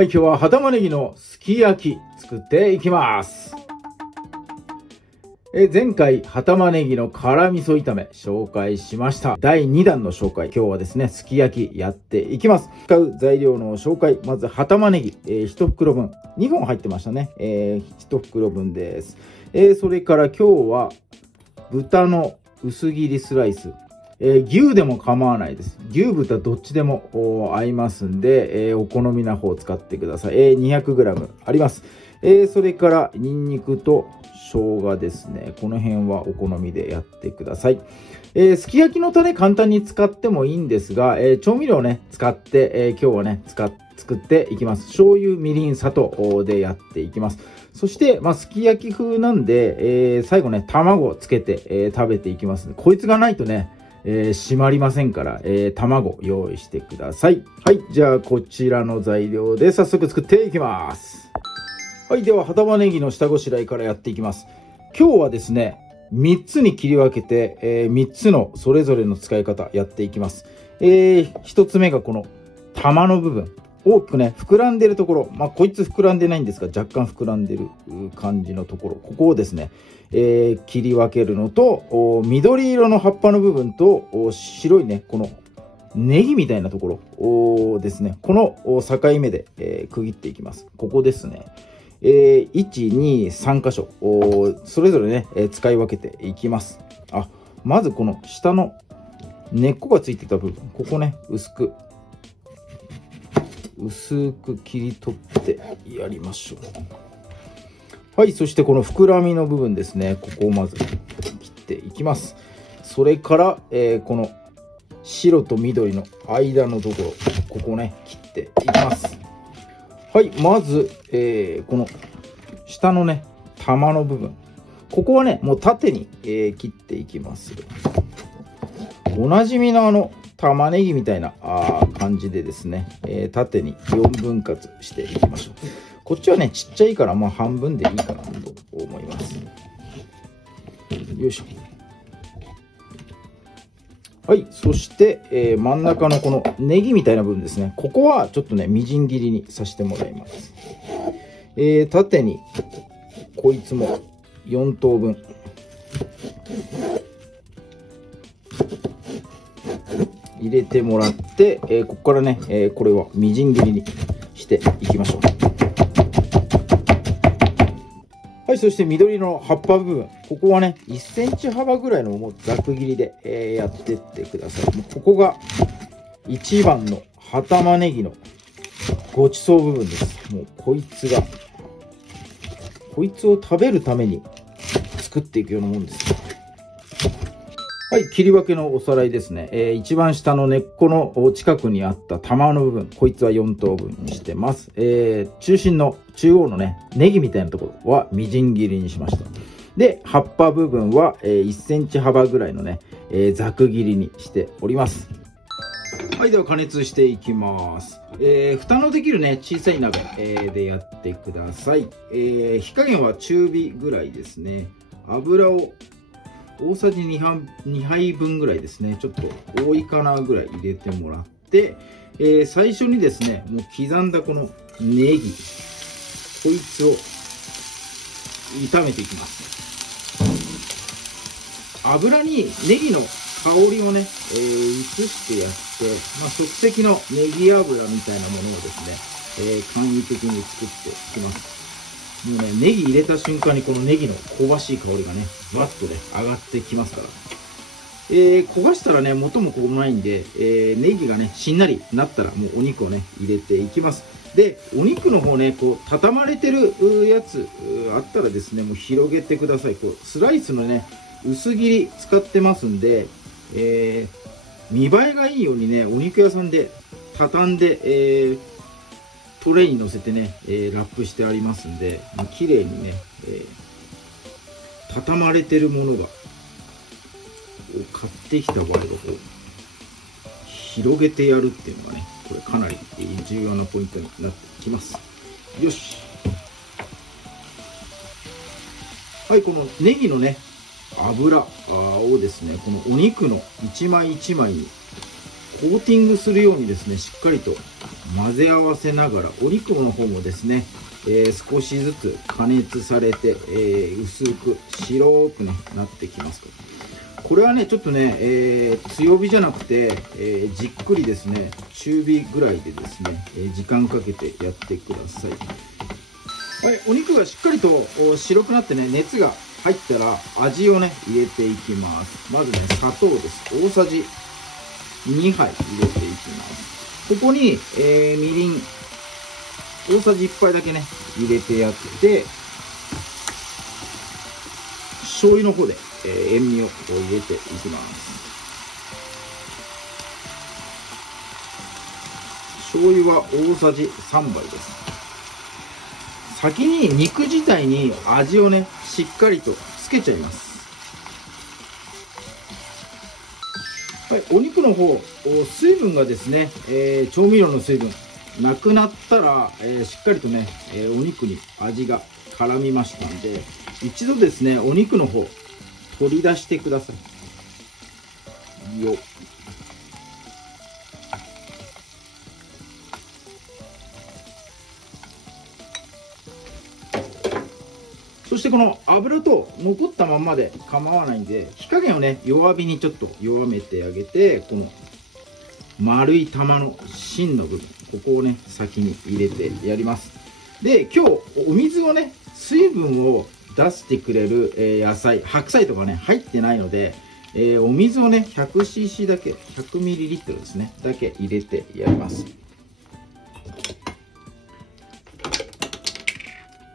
はい、今日は葉玉ねぎのすき焼き作っていきます。前回、葉玉ねぎの辛味噌炒め紹介しました。第2弾の紹介。今日はですね、すき焼きやっていきます。使う材料の紹介。まず、葉玉ねぎ、1袋分。2本入ってましたね。1袋分です。それから今日は、豚の薄切りスライス。牛でも構わないです。牛豚どっちでも合いますんで、お好みな方を使ってください。200g あります。それからニンニクと生姜ですね。この辺はお好みでやってください。すき焼きのタレ簡単に使ってもいいんですが、調味料ね、使って、今日はね、作っていきます。醤油、みりん、砂糖でやっていきます。そして、すき焼き風なんで、最後ね、卵をつけて、食べていきます。こいつがないとね、締まりませんから、卵用意してください。はい。じゃあ、こちらの材料で早速作っていきます。はい。では、葉玉ねぎの下ごしらえからやっていきます。今日はですね、3つに切り分けて、3つのそれぞれの使い方やっていきます。1つ目がこの玉の部分。大きくね、膨らんでるところ。こいつ膨らんでないんですが、若干膨らんでる感じのところ。ここをですね、切り分けるのと、緑色の葉っぱの部分と、白いね、このネギみたいなところですね。この境目で、区切っていきます。ここですね。1、2、3箇所、それぞれね、使い分けていきます。まずこの下の根っこがついてた部分。ここね、薄く切り取ってやりましょう。はい、そしてこの膨らみの部分ですね。ここをまず切っていきます。それから、この白と緑の間のところ、ここをね、切っていきます。はい、まず、この下のね、玉の部分。ここはね、もう縦に、切っていきます。おなじみの玉ねぎみたいな感じでですね、縦に4分割していきましょう。こっちはね、ちっちゃいから、半分でいいかなと思います。よいしょ。はい。そして、真ん中のこのネギみたいな部分ですね。ここはちょっとね、みじん切りにさせてもらいます。縦に、こいつも4等分。入れてもらって、ここからね、これはみじん切りにしていきましょう。はい、そして緑の葉っぱ部分。ここはね、1センチ幅ぐらいのもうざく切りで、やってってください。もうここが一番の葉玉ねぎのごちそう部分です。もうこいつを食べるために作っていくようなもんです。はい、切り分けのおさらいですね。一番下の根っこの近くにあった玉の部分、こいつは4等分にしてます。中央のね、ネギみたいなところはみじん切りにしました。で、葉っぱ部分は1センチ幅ぐらいのね、ざく切りにしております。はい、では加熱していきます。蓋のできるね、小さい鍋、でやってください。火加減は中火ぐらいですね。油を大さじ2杯分ぐらいですね。ちょっと多いかなぐらい入れてもらって、最初にですね、もう刻んだこのネギ、こいつを炒めていきます。油にネギの香りをね、移してやって、即席のネギ油みたいなものをですね、簡易的に作っていきます。もうね、ネギ入れた瞬間にこのネギの香ばしい香りがね、わっとね、上がってきますから。焦がしたらね、元も子もないんで、ネギがね、しんなりなったらもうお肉をね、入れていきます。で、お肉の方ね、こう、畳まれてるやつあったらですね、もう広げてください。こう、スライスのね、薄切り使ってますんで、見栄えがいいようにね、お肉屋さんで畳んで、トレイに乗せてね、ラップしてありますんで、綺麗にね、畳まれてるものが、買ってきた場合はこう、広げてやるっていうのがね、これかなり重要なポイントになってきます。よし。はい、このネギのね、油をですね、このお肉の一枚一枚にコーティングするようにですね、しっかりと混ぜ合わせながら、お肉の方もですね、少しずつ加熱されて、薄く白く、ね、なってきます。これはねちょっとね、強火じゃなくて、じっくりですね、中火ぐらいでですね、時間かけてやってください。はい、お肉がしっかりと白くなってね、熱が入ったら味をね入れていきます。まずね、砂糖です。大さじ2杯入れていきます。ここに、みりん大さじ1杯だけね入れてやって、醤油の方で、塩味を入れていきます。醤油は大さじ3杯です。先に肉自体に味をねしっかりとつけちゃいます。はい、お肉の方、水分がですね、調味料の水分なくなったら、しっかりとね、お肉に味が絡みましたんで、一度ですねお肉の方取り出してくださいよ。そしてこの油と残ったまんまで構わないんで、火加減をね弱火にちょっと弱めてあげて、この丸い玉の芯の部分、ここをね先に入れてやります。で、今日お水をね、水分を出してくれる野菜、白菜とかね入ってないので、お水をね 100cc だけ、 100ml ですねだけ入れてやります。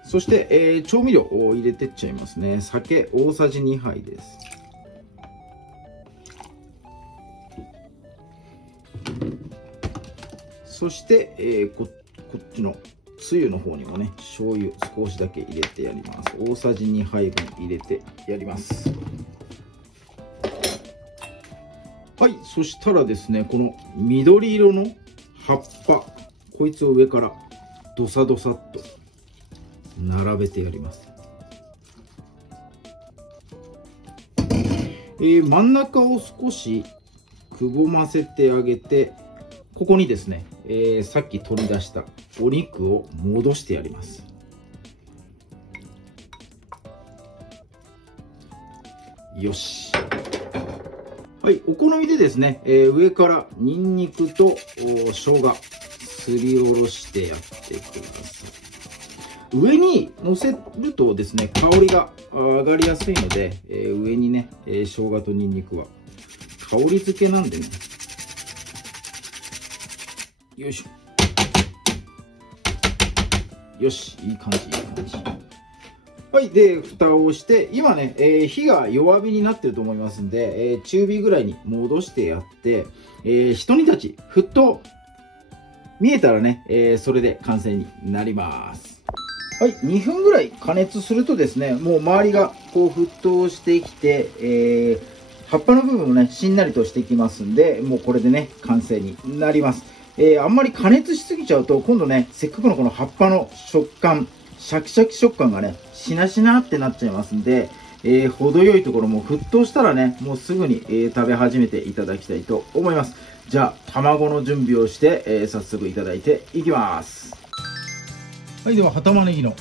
そして、調味料を入れてっちゃいますね。酒大さじ2杯です。そして、こっちのつゆの方にもね醤油少しだけ入れてやります。大さじ2杯分入れてやります。はい、そしたらですね、この緑色の葉っぱ、こいつを上からドサドサっと並べてやります。真ん中を少しくぼませてあげて、ここにですね、さっき取り出したお肉を戻してやります。よし。はい、お好みでですね、上からニンニクと生姜すりおろしてやってください。上に乗せるとですね、香りが上がりやすいので、上にね、生姜とニンニクは香り付けなんでね。よいしょ。よし、いい感じ、いい感じ。はい、で、蓋をして、今ね、火が弱火になってると思いますんで、中火ぐらいに戻してやって、ひと煮立ち、沸騰見えたらね、それで完成になります。はい、2分ぐらい加熱するとですね、もう周りがこう沸騰してきて、葉っぱの部分もね、しんなりとしてきますんで、もうこれでね、完成になります。あんまり加熱しすぎちゃうと、今度ね、せっかくのこの葉っぱの食感、シャキシャキ食感がね、しなしなってなっちゃいますんで、程よいところも沸騰したらね、もうすぐに、食べ始めていただきたいと思います。じゃあ、卵の準備をして、早速いただいていきます。はい、では葉玉ねぎの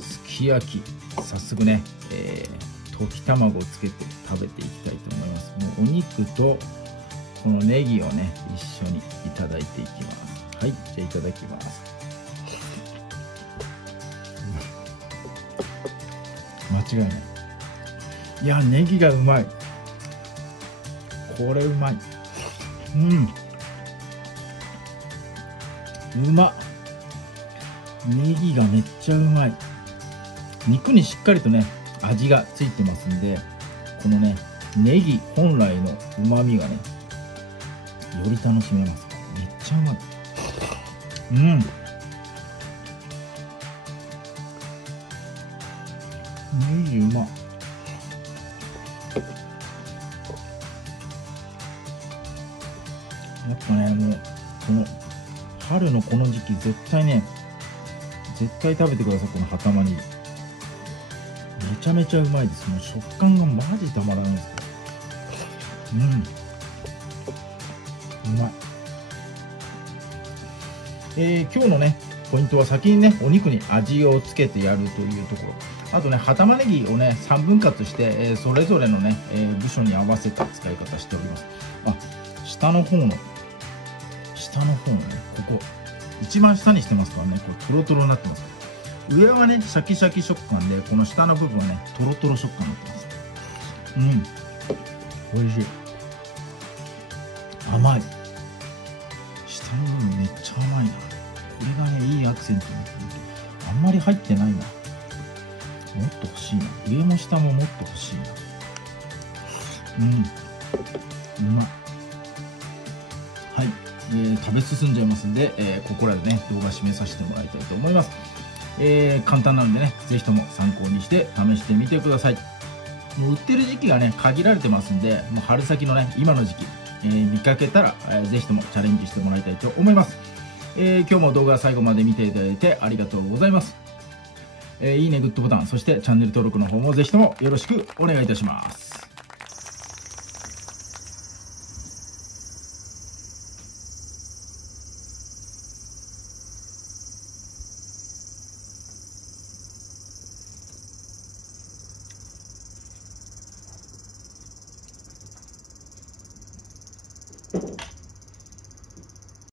すき焼き、早速ね、溶き卵をつけて食べていきたいと思います。もうお肉とこのネギをね一緒にいただいていきます。はい、じゃあいただきます。間違いない。いや、ネギがうまい。これうまい。うまっ。ネギがめっちゃうまい。肉にしっかりとね味がついてますんで、このねネギ本来のうまみがねより楽しめます。めっちゃうまい。ネギうまっ。やっぱね、もうこの春のこの時期絶対食べてください。この葉玉ねぎめちゃめちゃうまいです。もう食感がマジたまらないです。うまい。今日のね、ポイントは先にね、お肉に味をつけてやるというところ。あとね、葉玉ねぎをね、3分割して、それぞれのね、部署に合わせた使い方しております。あ、下の方のね、ここ。一番下にしてますからね、これトロトロになってます。上はね、シャキシャキ食感で、この下の部分はね、トロトロ食感になってます。美味しい。甘い。下の部分めっちゃ甘いな。これがね、いいアクセントになってる。あんまり入ってないな。もっと欲しいな。上も下ももっと欲しいな。うまい。はい。食べ進んじゃいますんで、ここらでね、動画締めさせてもらいたいと思います。簡単なのでね、ぜひとも参考にして試してみてください。もう売ってる時期がね、限られてますんで、もう春先のね、今の時期、見かけたら、ぜひともチャレンジしてもらいたいと思います。今日も動画最後まで見ていただいてありがとうございます。いいね、グッドボタン、そしてチャンネル登録の方もぜひともよろしくお願いいたします。